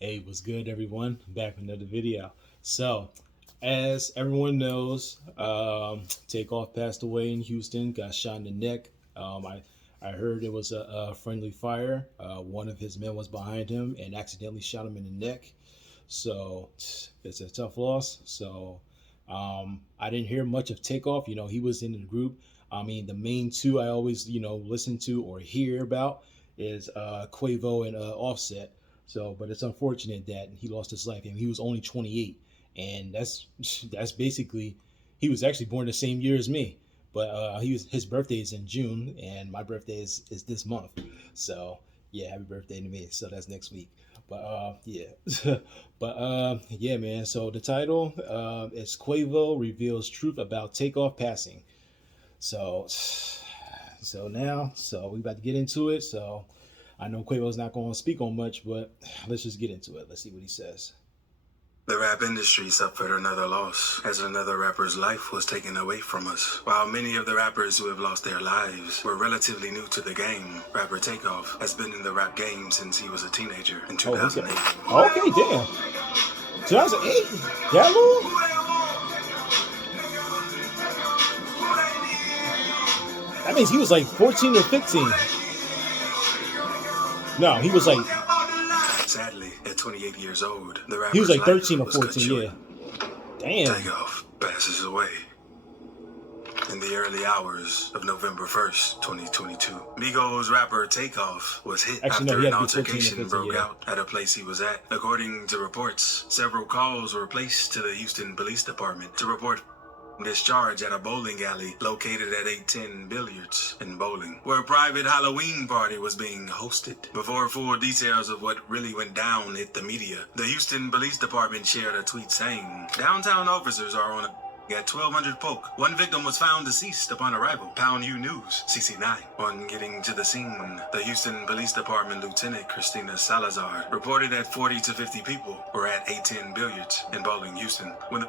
Hey, what's good, everyone? Back with another video. So, as everyone knows, Takeoff passed away in Houston, got shot in the neck. I heard it was a friendly fire. One of his men was behind him and accidentally shot him in the neck. So, it's a tough loss. So, I didn't hear much of Takeoff. He was in the group. I mean, the main two I always, listen to or hear about is Quavo and Offset. So, but it's unfortunate that he lost his life, and he was only 28, and that's basically he was actually born the same year as me, but his birthday is in June, and my birthday is this month. So yeah, happy birthday to me. So that's next week. But yeah, yeah, man. So the title is Quavo reveals truth about Takeoff passing. So so we about to get into it. So I know Quavo's not going to speak on much, but let's just get into it. Let's see what he says. The rap industry suffered another loss as another rapper's life was taken away from us. While many of the rappers who have lost their lives were relatively new to the game, rapper Takeoff has been in the rap game since he was a teenager in 2008. Okay, damn. 2008? That long? That means he was like 14 or 15. No, he was like. Sadly, at 28 years old, the rapper's he was like 13 life or 14, yeah. Damn. Takeoff passes away in the early hours of November 1st, 2022. Migos rapper Takeoff was hit after an altercation broke out at a place he was at. According to reports, several calls were placed to the Houston Police Department to report discharge at a bowling alley located at 810 Billiards in Bowling, where a private Halloween party was being hosted. Before full details of what really went down hit the media, the Houston Police Department shared a tweet saying, "Downtown officers are on at 1200 Polk. One victim was found deceased upon arrival. Pound U News, CC9. On getting to the scene, the Houston Police Department Lieutenant Christina Salazar reported that 40 to 50 people were at 810 Billiards in Bowling, Houston, when the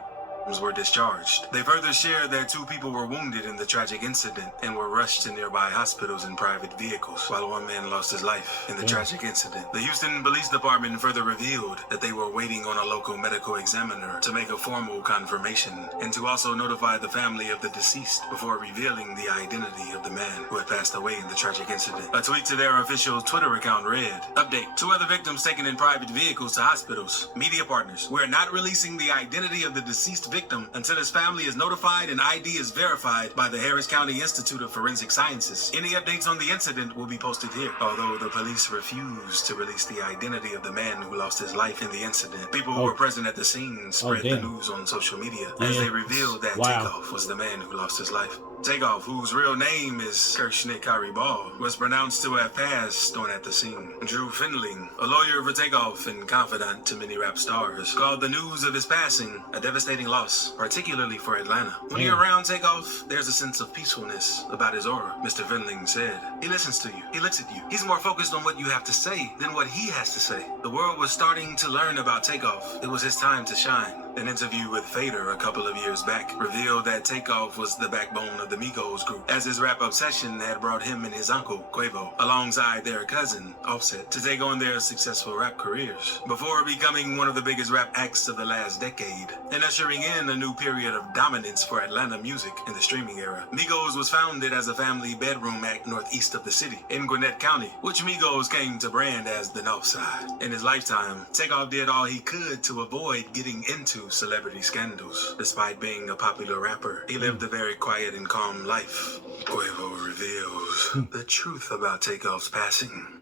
were discharged. They further shared that 2 people were wounded in the tragic incident and were rushed to nearby hospitals in private vehicles, while 1 man lost his life in the tragic incident. The Houston Police Department further revealed that they were waiting on a local medical examiner to make a formal confirmation and to also notify the family of the deceased before revealing the identity of the man who had passed away in the tragic incident. A tweet to their official Twitter account read, "Update, 2 other victims taken in private vehicles to hospitals. Media partners, we're not releasing the identity of the deceased victim until his family is notified and ID is verified by the Harris County Institute of Forensic Sciences. Any updates on the incident will be posted here." Although the police refused to release the identity of the man who lost his life in the incident, people who were present at the scene spread the news on social media as they revealed that Takeoff was the man who lost his life. Takeoff, whose real name is Kirshnik Ball, was pronounced to have passed on at the scene. Drew Findling, a lawyer for Takeoff and confidant to many rap stars, called the news of his passing a devastating loss, particularly for Atlanta. "When you're around Takeoff, there's a sense of peacefulness about his aura," Mr. Findling said. "He listens to you. He looks at you. He's more focused on what you have to say than what he has to say." The world was starting to learn about Takeoff. It was his time to shine. An interview with Fader a couple of years back revealed that Takeoff was the backbone of the Migos group, as his rap obsession had brought him and his uncle, Quavo, alongside their cousin, Offset, to take on their successful rap careers, before becoming one of the biggest rap acts of the last decade, and ushering in a new period of dominance for Atlanta music in the streaming era. Migos was founded as a family bedroom act northeast of the city, in Gwinnett County, which Migos came to brand as the North Side. In his lifetime, Takeoff did all he could to avoid getting into celebrity scandals. Despite being a popular rapper, he lived a very quiet and calm life. Quavo reveals the truth about Takeoff's passing.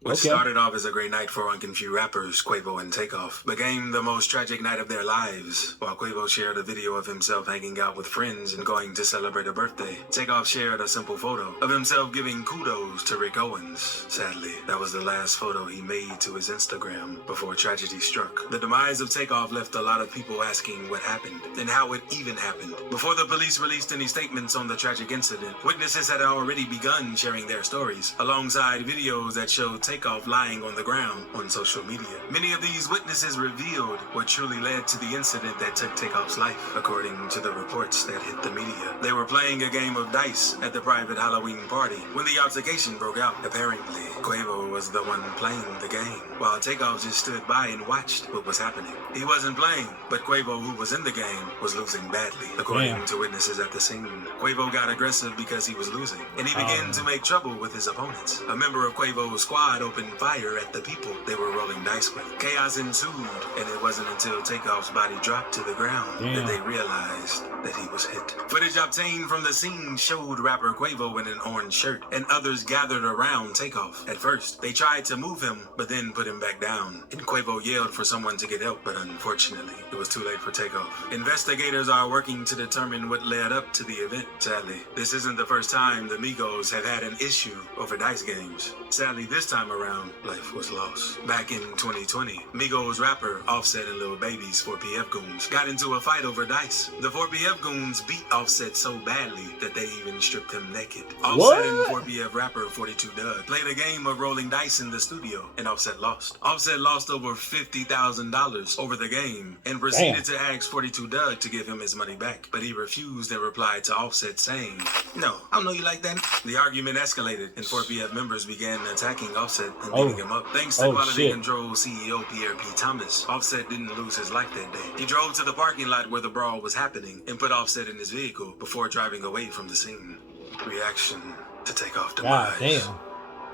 What started off as a great night for unconfused rappers, Quavo and Takeoff, became the most tragic night of their lives. While Quavo shared a video of himself hanging out with friends and going to celebrate a birthday, Takeoff shared a simple photo of himself giving kudos to Rick Owens. Sadly, that was the last photo he made to his Instagram before tragedy struck. The demise of Takeoff left a lot of people asking what happened and how it even happened. Before the police released any statements on the tragic incident, witnesses had already begun sharing their stories, alongside videos that showed Takeoff Takeoff lying on the ground on social media. Many of these witnesses revealed what truly led to the incident that took Takeoff's life, according to the reports that hit the media. They were playing a game of dice at the private Halloween party when the altercation broke out. Apparently, Quavo was the one playing the game, while Takeoff just stood by and watched what was happening. He wasn't playing, but Quavo, who was in the game, was losing badly. According to witnesses at the scene, Quavo got aggressive because he was losing, and he began to make trouble with his opponents. A member of Quavo's squad opened fire at the people they were rolling dice with. Chaos ensued, and it wasn't until Takeoff's body dropped to the ground that they realized that he was hit. Footage obtained from the scene showed rapper Quavo in an orange shirt, and others gathered around Takeoff. At first, they tried to move him, but then put him back down, and Quavo yelled for someone to get help, but unfortunately, it was too late for Takeoff. Investigators are working to determine what led up to the event. Sadly, this isn't the first time the Migos have had an issue over dice games. Sadly, this time around, life was lost. Back in 2020, Migos rapper Offset and Lil Baby's 4PF goons got into a fight over dice. The 4PF goons beat Offset so badly that they even stripped him naked. Offset and 4PF rapper 42 Doug played a game of rolling dice in the studio, and Offset lost. Offset lost over $50,000 over the game and proceeded to ask 42 Doug to give him his money back, but he refused and replied to Offset saying, "No, I don't know you like that." The argument escalated, and 4PF members began attacking Offset and beating him up. Thanks to Quality Control CEO Pierre P. Thomas, Offset didn't lose his life that day. He drove to the parking lot where the brawl was happening and put Offset in his vehicle before driving away from the scene. Reaction to Takeoff demise.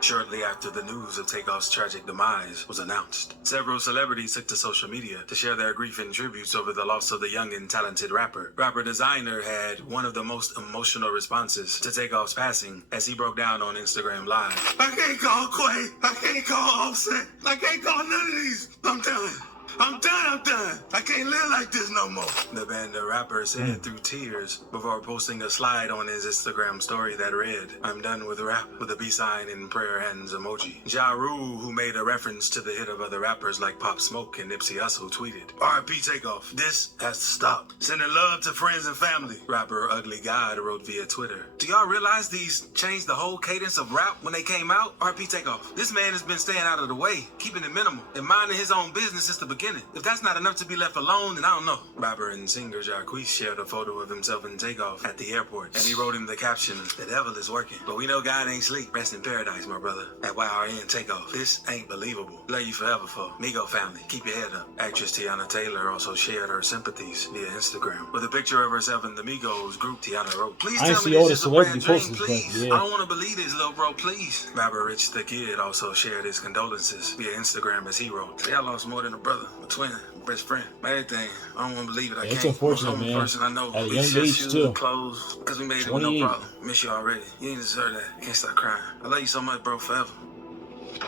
Shortly after the news of Takeoff's tragic demise was announced, several celebrities took to social media to share their grief and tributes over the loss of the young and talented rapper. Rapper Designer had one of the most emotional responses to Takeoff's passing as he broke down on Instagram Live. "I can't call Quay. I can't call Offset. I can't call none of these. I'm done. I'm done. I can't live like this no more." The band of rappers said through tears before posting a slide on his Instagram story that read, "I'm done with rap," with a peace sign and prayer hands emoji. Ja Rule, who made a reference to the hit of other rappers like Pop Smoke and Nipsey Hussle, tweeted, "R.I.P. Takeoff. This has to stop. Sending love to friends and family." Rapper Ugly God wrote via Twitter, "Do y'all realize these changed the whole cadence of rap when they came out? R.I.P. Takeoff. This man has been staying out of the way, keeping it minimal, and minding his own business since the beginning. If that's not enough to be left alone, then I don't know." Rapper and singer Jacquees shared a photo of himself and Takeoff at the airport, and he wrote in the caption, "The devil is working, but we know God ain't sleep. Rest in paradise, my brother." At YRN Takeoff, "This ain't believable. Love you forever, for Migo family. Keep your head up." Actress Tiana Taylor also shared her sympathies via Instagram. With a picture of herself in the Migos group, Tiana wrote, "Please tell me this is a bad dream, please. I don't want to believe this, little bro, please." Rapper Rich the Kid also shared his condolences via Instagram as he wrote, "I lost more than a brother, a twin, best friend, everything. I don't want to believe it. I can't. It's unfortunate, man. Person I know. At a young age, too. Clothes, because we made it with no problem. Miss you already. You ain't deserve that. Can't stop crying. I love you so much, bro, forever."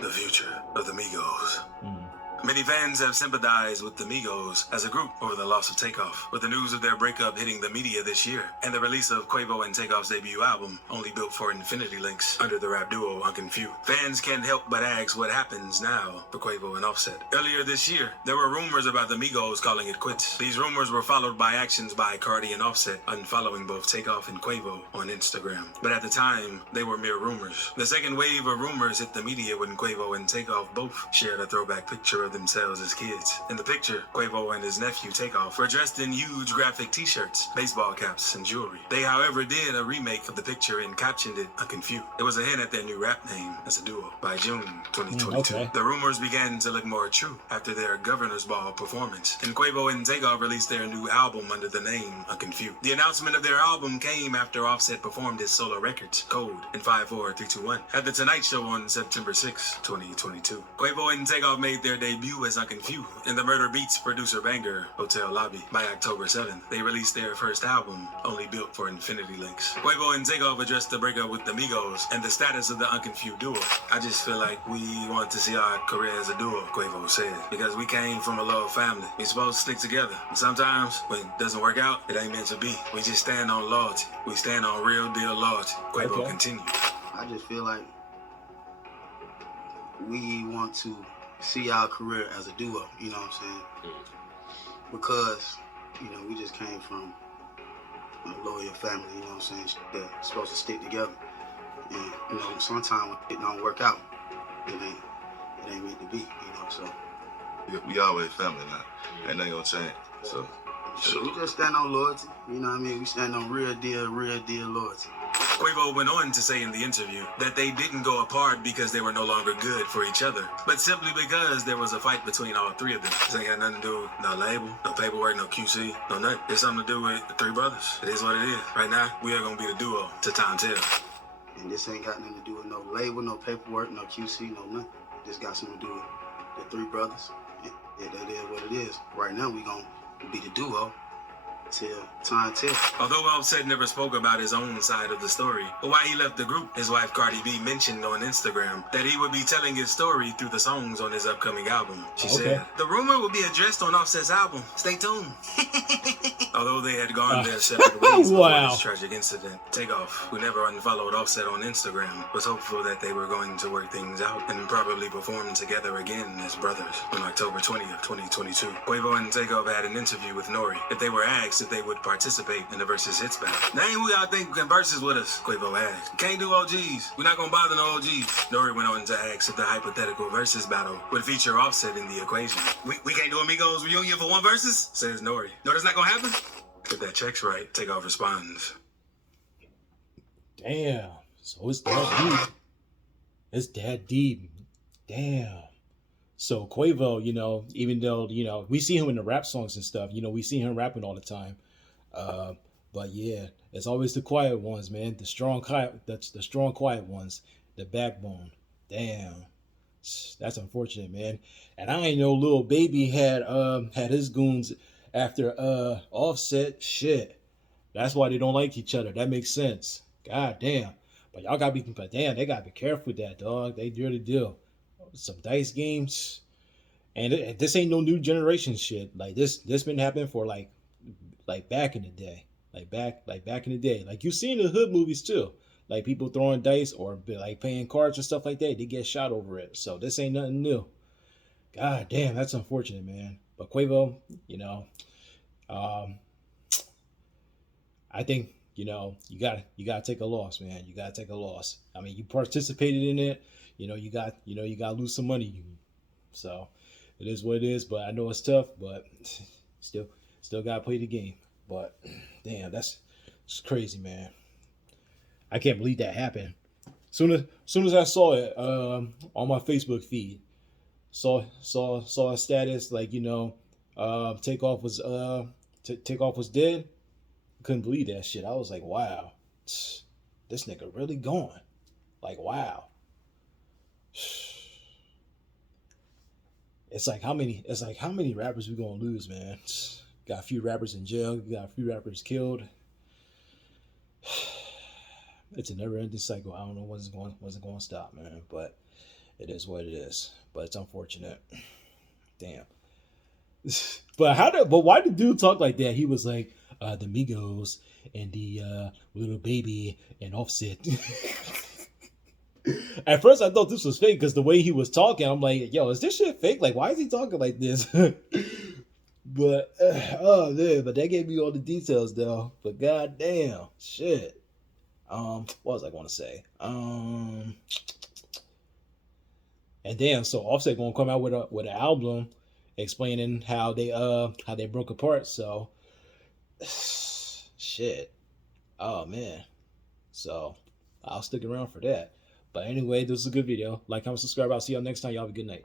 The future of the Migos. Many fans have sympathized with the Migos as a group over the loss of Takeoff, with the news of their breakup hitting the media this year, and the release of Quavo and Takeoff's debut album, Only Built for Infinity Links, under the rap duo Unconfused. Fans can't help but ask what happens now for Quavo and Offset. Earlier this year, there were rumors about the Migos calling it quits. These rumors were followed by actions by Cardi and Offset, unfollowing both Takeoff and Quavo on Instagram. But at the time, they were mere rumors. The second wave of rumors hit the media when Quavo and Takeoff both shared a throwback picture of themselves as kids. In the picture, Quavo and his nephew Takeoff were dressed in huge graphic t-shirts, baseball caps, and jewelry. They, however, did a remake of the picture and captioned it Unconfused. It was a hint at their new rap name as a duo. By June 2022, the rumors began to look more true after their Governor's Ball performance, and Quavo and Takeoff released their new album under the name Unconfused. The announcement of their album came after Offset performed his solo records, Code and 54321, at The Tonight Show on September 6, 2022. Quavo and Takeoff made their debut as Unconfused in the Murder Beats producer banger Hotel Lobby. By October 7th, they released their first album, Only Built for Infinity Links. Quavo and Takeoff addressed the breakup with the Migos and the status of the Unconfused duo. "I just feel like we want to see our career as a duo," Quavo said, "because we came from a love family. We're supposed to stick together. And sometimes, when it doesn't work out, it ain't meant to be. We just stand on loyalty. We stand on real deal loyalty." Quavo continued. "I just feel like we want to see our career as a duo, you know what I'm saying? Because, you know, we just came from a loyal family, you know what I'm saying? They're supposed to stick together. And, you know, sometimes when it don't work out, it ain't it ain't meant to be, you know. So we always family now. Ain't nothing gonna change. So we just stand on loyalty. You know what I mean? We stand on real deal loyalty. Quavo went on to say in the interview that they didn't go apart because they were no longer good for each other, but simply because there was a fight between all three of them. This ain't got nothing to do with no label, no paperwork, no QC, no nothing. It's something to do with the three brothers. It is what it is. Right now, we are gonna be the duo to time tell. And this ain't got nothing to do with no label, no paperwork, no QC, no nothing. This got something to do with the three brothers. Yeah, that is what it is. Right now, we gonna be the duo till time tell. Although Offset never spoke about his own side of the story, but while he left the group, his wife Cardi B mentioned on Instagram that he would be telling his story through the songs on his upcoming album. She said, "The rumor will be addressed on Offset's album. Stay tuned." Although they had gone their separate ways before this tragic incident, Takeoff, who never unfollowed Offset on Instagram, was hopeful that they were going to work things out and probably perform together again as brothers. On October 20th, 2022, Quavo and Takeoff had an interview with Nori. If they were asked if they would participate in the Versus Hits battle. "Name who y'all think can versus with us," Quavo asked. "Can't do OGs. We're not gonna bother no OGs." Nori went on to ask if the hypothetical versus battle would feature Offset in the equation. We can't do Amigos reunion for one versus," says Nori. "No, that's not gonna happen?" If that check's right, Takeoff responds, Damn. So it's that deep. It's that deep. Damn. So Quavo, you know, even though, you know, we see him in the rap songs and stuff, you know, we see him rapping all the time. But yeah, it's always the quiet ones, man. The strong, quiet ones, the backbone. Damn, that's unfortunate, man. And I ain't know Lil Baby had his goons after Offset. Shit, that's why they don't like each other. That makes sense. God damn. But y'all gotta they gotta be careful with that, dog. They really do. Some dice games, and this ain't no new generation shit. Like this been happening for like back in the day, like back in the day. Like you see in the hood movies too, like people throwing dice or like playing cards and stuff like that. They get shot over it. So this ain't nothing new. God damn, that's unfortunate, man. But Quavo, you know, I think, you know, you gotta take a loss, man. You gotta take a loss. I mean, you participated in it. You know, you gotta lose some money. So it is what it is. But I know it's tough. But still gotta play the game. But damn, that's crazy, man. I can't believe that happened. Soon as I saw it on my Facebook feed, saw a status like, you know, Takeoff was dead. Couldn't believe that shit. I was like, wow, this nigga really gone. Like, wow. It's like how many rappers we gonna lose, man? Got a few rappers in jail. Got a few rappers killed. It's a never-ending cycle. I don't know when's it going to stop, man. But it is what it is. But it's unfortunate. Damn. But why did dude talk like that? He was like, the Migos and the Little Baby and Offset. At first I thought this was fake because the way he was talking, I'm like, yo, is this shit fake? Like, why is he talking like this? But oh man, but that gave me all the details though. But goddamn, shit. What was I going to say? And damn, so Offset gonna come out with an album explaining how they broke apart. So shit. Oh man. So I'll stick around for that. But anyway, this is a good video. Like, comment, subscribe. I'll see y'all next time. Y'all have a good night.